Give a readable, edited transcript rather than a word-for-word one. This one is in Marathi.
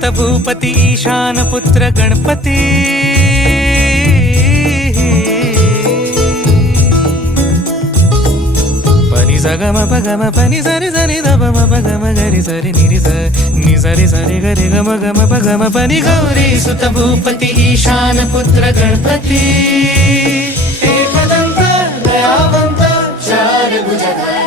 सुत भूपती ईशान पुत्र गणपती पनि सगम पगम पनि सरि सरि ध म पगम गरि सरि निरि स नि सरि सरि गरि गम गम पगम पनि गौरी सुत भूपती ईशान पुत्र गणपती एकदंत दयावंत चार भुजगा